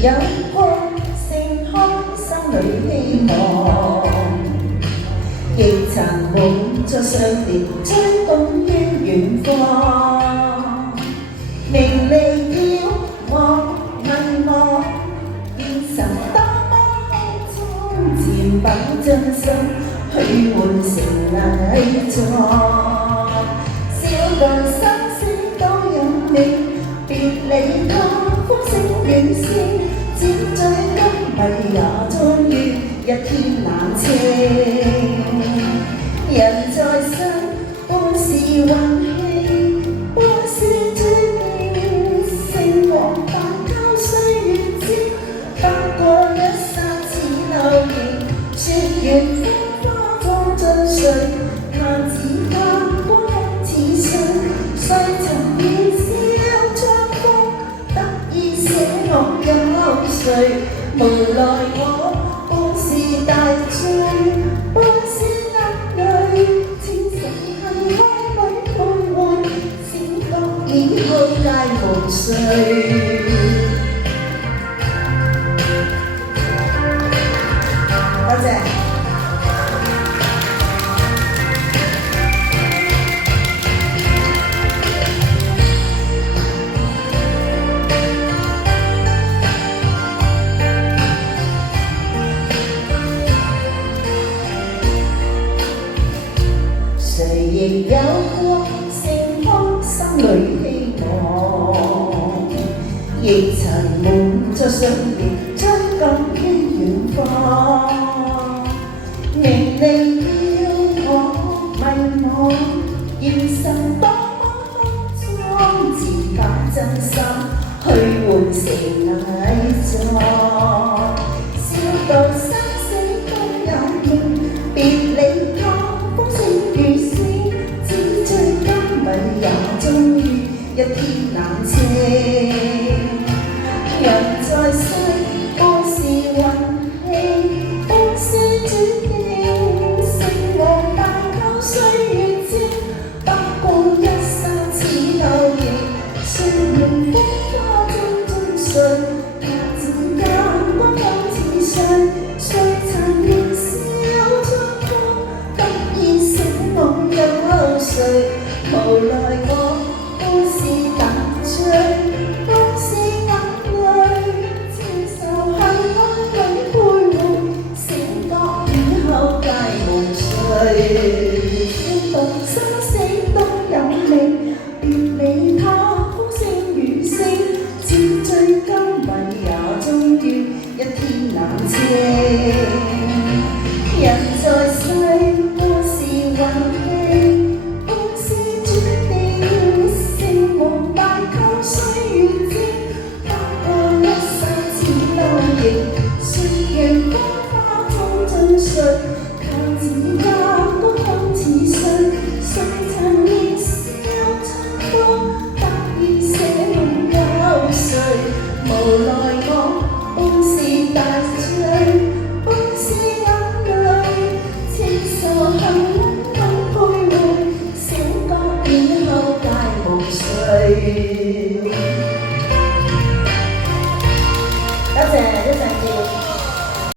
有光盛開，心裏希望，亦曾滿載上年追趕於遠方，名利要我迷茫，現實多麼衝前把真心去換成偽裝，笑看生死都有你，別離他風聲遠線，只最今迷也終於一天冷清。人在世，半是運氣，半是注定，成王敗靠歲月知，不過一剎似流年，說完風花中盡碎，嘆只盼光陰似水，誰曾燃燒春風，得意寫樂有誰？無奈我半是大醉，半是眼淚，前塵恨愛裏徘徊，醒覺以後皆無誰。多謝。誰亦有光盛開，心裏希望，亦曾滿載信念追趕於遠方，名利要我迷茫，現實多麼裝自把真心去換成偽裝，笑到生死都有命，別離他風聲如線，只最今迷也終於一天冷清。人在世，半是運氣，半是注定，成王敗靠歲月知，不過一剎似流年，說完風花中盡碎，日子間光陰似水，誰曾燃燒春風，得意醒夢有誰？無奈我半是大醉，半是眼淚，接受恨愛裏徘徊，醒覺以後皆無誰。笑到生死都有命，別離他風聲雨聲，似最今迷也終於一天冷清。人在世，半是運氣，半是注定，成王敗靠歲月知，不過一剎似流年，說完風花中盡碎，靠指甲光陰似水，誰曾燃燒春風，得意寫夢有誰？無奈我半是大醉，半是眼淚，接受恨愛徘徊，醒覺以後皆無誰。多謝一陣要。